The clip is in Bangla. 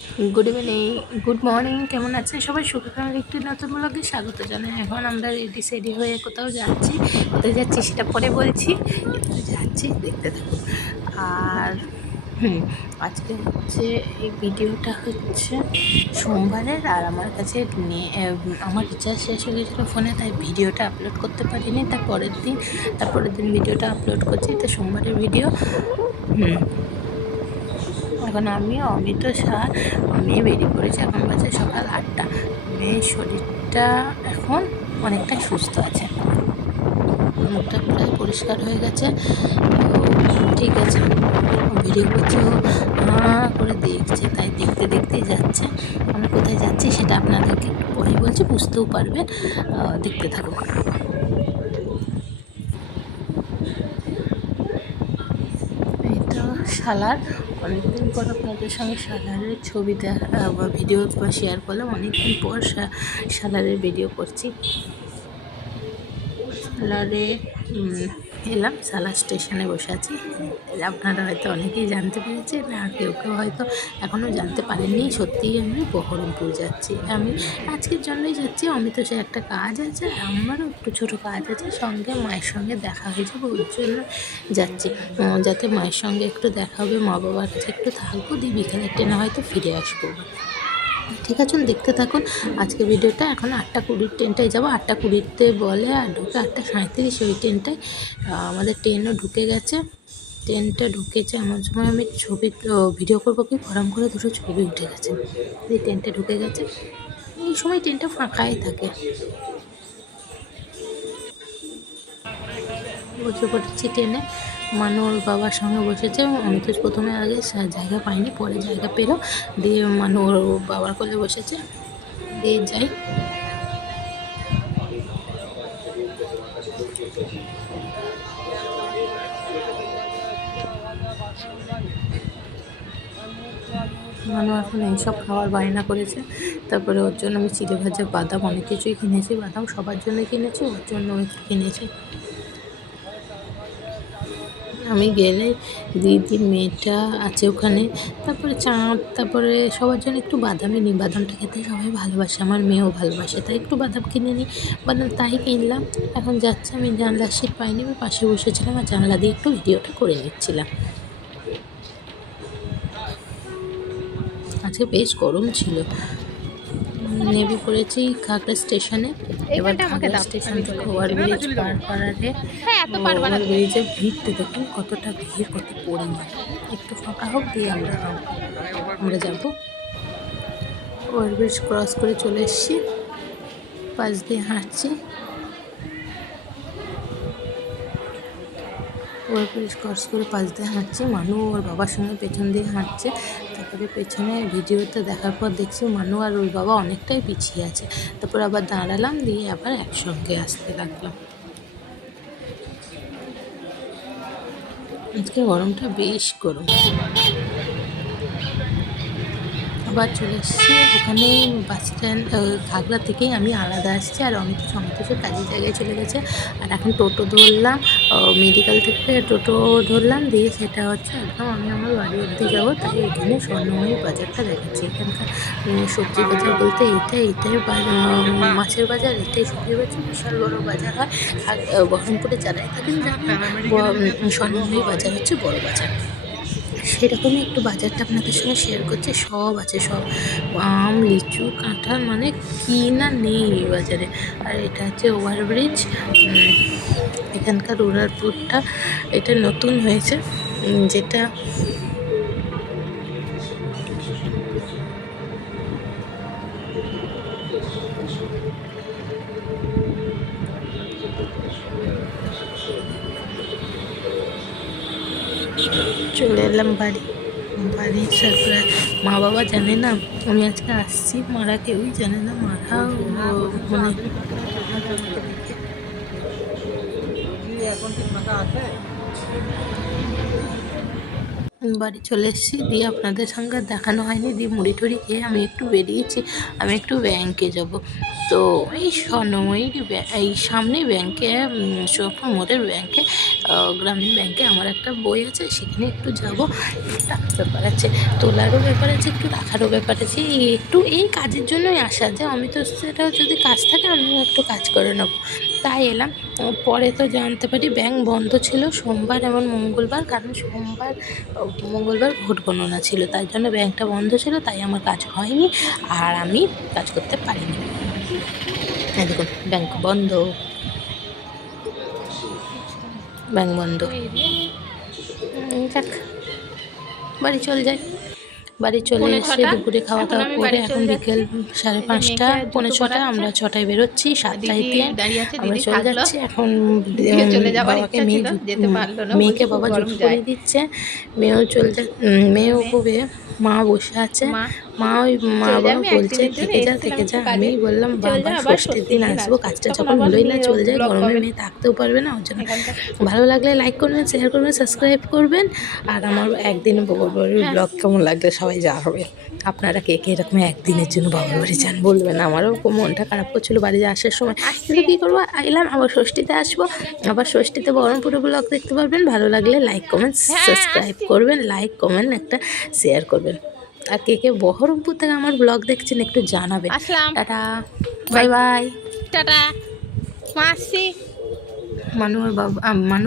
Good evening, good morning. কেমন আছেন সবাই? সুখের একটি নতুন ব্লগে স্বাগত জানাই। এখন আমরা রেডি হয়ে কোথাও যাচ্ছি। কোথায় যাচ্ছি সেটা পরে বলছি, কিন্তু যাচ্ছি, দেখতে থাকুন। আর আজকে হচ্ছে এই ভিডিওটা হচ্ছে সোমবারের, আর আমার কাছে আমার রিচার্জ শেষ হয়ে গেছিলো ফোনে, তাই ভিডিওটা আপলোড করতে পারিনি। তারপরের দিন ভিডিওটা আপলোড করছি। এটা সোমবারের ভিডিও। এখন আমি অমিত শাহ, মেয়ে বেরিয়ে পড়েছে। এখন বাজে সকাল 8টা। মেয়ের শরীরটা এখন অনেকটাই সুস্থ আছে, মুখটা প্রায় পরিষ্কার হয়ে গেছে, তো ঠিক আছে। ভিডিও করছে, ও করে দেখছে, তাই দেখতে দেখতেই যাচ্ছে। আমি কোথায় যাচ্ছি সেটা আপনাদেরকে একটু পরে বলছি, বুঝতেও পারবেন। দেখতে থাকুন। এটা শালার, অনেকদিন পর আপনাদের সঙ্গে শালারের ছবি বা ভিডিও শেয়ার করলাম। অনেকদিন পর শালারের ভিডিও করছি। শালারে এলাম, শালার স্টেশনে বসে আছি। আপনারা হয়তো অনেকেই জানতে পেরেছেন, আর কেউ কেউ হয়তো এখনও জানতে পারেননি। সত্যিই আমি বহরমপুর যাচ্ছি। আমি আজকের জন্যই যাচ্ছি। অমিত সে একটা কাজ আছে, আমারও একটু ছোটো কাজ আছে, সঙ্গে মায়ের সঙ্গে দেখা হয়ে যাবে, ওর জন্য যাচ্ছি। যাতে মায়ের সঙ্গে একটু দেখা হবে, মা বাবার কাছে একটু থাকবো, দিয়ে বিকেলের ট্রেনে হয়তো ফিরে আসবো। ঠিক আছে, দেখতে থাকুন আজকে ভিডিওটা। এখন 8:20 ট্রেনটায় যাবো। 8:20-তে বলে আর ঢুকে 8:37, ওই ট্রেনটায় আমাদের ট্রেনও ঢুকে গেছে। ট্রেনটা ঢুকেছে এমন সময় আমি ভিডিও করবো কি ফরাম করে দুটো ছবি উঠে গেছে। এই ট্রেনটা ঢুকে গেছে, এই সময় ট্রেনটা ফাঁকাই থাকে। বসে পড়েছি ট্রেনে। মানু ওর বাবার সঙ্গে বসেছে। আমি তো প্রথমে আগে জায়গা পাইনি, পরে জায়গা পেলো, দিয়ে মানু ওর বাবার কোলে বসেছে। দিয়ে যাই। মানু এখন এইসব খাওয়ার বায়না করেছে। তারপরে ওর জন্য আমি চিড়ে ভাজা, বাদাম, অনেক কিছুই কিনেছি। বাদাম সবার জন্য কিনেছি, ওর জন্য কিনেছি। আমি গেলে দিদির মেয়েটা আছে ওখানে, তারপরে চাঁদ, তারপরে সবার জন্য একটু বাদামই নিই। বাদামটা খেতে সবাই ভালোবাসে, আমার মেয়েও ভালোবাসে, তাই একটু বাদাম কিনে নিই। বাদাম তাই কিনলাম। এখন যাচ্ছে, আমি জানলার সিট পাইনি, আমি পাশে বসেছিলাম আর জানলা দিয়ে একটু ভিডিওটা করে নিচ্ছিলাম। আজকে বেশ গরম ছিল। নেমে পড়েছি খাগড়া স্টেশনে। এবার খাগড়া স্টেশন থেকে ওভারব্রিজ পার করালে ওভারব্রিজের ভিড়টা দেখুন, কতটা ভিড়, কত পরিমাণ। একটু ফাঁকা হোক, দিয়ে আমরা যাব। ওভারব্রিজ ক্রস করে চলে এসেছি, পাশ দিয়ে হাঁটছি। ওভারব্রিজ ক্রস করে পাশ দিয়ে হাঁটছি। মানু ওর বাবার সঙ্গে পেছন দিয়ে হাঁটছে। তারপরে পেছনে ভিডিওতে দেখার পর দেখছি মানু আর ওর বাবা অনেকটাই পিছিয়ে আছে। তারপর আবার দাঁড়ালাম, দিয়ে আবার একসঙ্গে আসতে লাগলাম। আজকে গরমটা বেশ গরম। আবার চলে এসেছি ওখানে বাস স্ট্যান্ড, খাগড়া থেকেই আমি আলাদা আসছি, আর অমিত সে কাজের জায়গায় চলে গেছে। আর এখন টোটো ধরলাম, মেডিকেল থেকে টোটো ধরলাম, দিয়ে সেটা হচ্ছে একদম আমি আমার বাড়ি অবধি যাবো। তাই এখানে স্বর্ণময়ী বাজারটা দেখাচ্ছি। এখানকার সবজি বাজার বলতে এইটাই মাছের বাজার, এটাই সবজি বাজার, বিশাল বড় বাজার হয়। আর বহরমপুরে যারাই থাকেন জানেন, স্বর্ণময়ী বাজার হচ্ছে বড় বাজার। সেরকমই একটু বাজারটা আপনাদের সঙ্গে শেয়ার করছি। সব আছে, সব আম, লিচু, কাঁঠাল, মানে কি না নেই এই বাজারে। আর এটা হচ্ছে ওভারব্রিজ। এখানকার রুরারপুরটা এটা নতুন হয়েছে, যেটা চলে এলাম বাড়ি। তারপরে মা বাবা জানে না আমি আজকে আসছি, মারা কেউই জানে না। মারা মানে এখন কি ফাঁকা আছে? বাড়ি চলে এসেছি, দিয়ে আপনাদের সঙ্গে আর দেখানো হয়নি। দিয়ে মুড়ি টুড়ি খেয়ে আমি একটু বেরিয়েছি, আমি একটু ব্যাংকে যাব। তো এই স্বর্ণময়ীর এই সামনেই ব্যাংকে, সুরক্ষা মোড়ের ব্যাংকে, গ্রামীণ ব্যাংকে আমার একটা বই আছে, সেখানে একটু যাব। একটু টাকার ব্যাপার আছে, তোলারও ব্যাপার আছে, একটু রাখারও ব্যাপার আছে। এই কাজের জন্যই আসা, যে অমিত সেটাও যদি কাজ থাকে আমিও একটু কাজ করে নেবো, তাই এলাম। পরে তো জানতে পারি ব্যাংক বন্ধ ছিল সোমবার এবং মঙ্গলবার, কারণ মঙ্গলবার ভোট গণনা ছিল, তাই জন্য ব্যাংকটা বন্ধ ছিল, তাই আমার কাজ হয়নি আর আমি কাজ করতে পারিনি। এই দেখুন ব্যাংক বন্ধ, ব্যাংক বন্ধ। যাক, বাড়ি চলে যাই। বাড়ি চলে এসে দুপুরে খাওয়া দাওয়া করে এখন বিকেল 5:30 পৌনে 6টা, আমরা 6টায় বেরোচ্ছি, 7টায় আমরা চলে যাচ্ছি। এখন বাবাকে মেয়েকে বাবা জুতো পরিয়ে দিচ্ছে, মেয়েও চলে যা, মেয়েও পড়বে, মা বসে আছে, মা বাবা বলছে থেকে যা। আমি বললাম বাবা ষষ্ঠীর দিন আসবো, কাজটা যখন হলোই না চলে যায়, গরমে মেয়ে থাকতেও পারবে না, ওর জন্য ভালো লাগলে লাইক করবেন, শেয়ার করবেন, সাবস্ক্রাইব করবেন। আর আমার একদিনে বাবার বাড়ির ব্লগ কেমন লাগলে সবাই জানাবে। আপনারা কে কে এরকম একদিনের জন্য বাবার বাড়ি যান বলবেন। আমারও মনটা খারাপ করছিলো বাড়ি আসার সময়, কিন্তু কী করবো, এলাম। আবার ষষ্ঠীতে আসবো, আবার ষষ্ঠীতে বহরমপুরে ব্লগ দেখতে পারবেন। ভালো লাগলে লাইক কমেন্ট সাবস্ক্রাইব করবেন, লাইক কমেন্ট একটা শেয়ার করবেন। আর কে কে বহরমপুর থেকে আমার ব্লগ দেখছেন একটু জানাবেন। Tata, bye bye, tata. মাসি মানুর বাবা মানু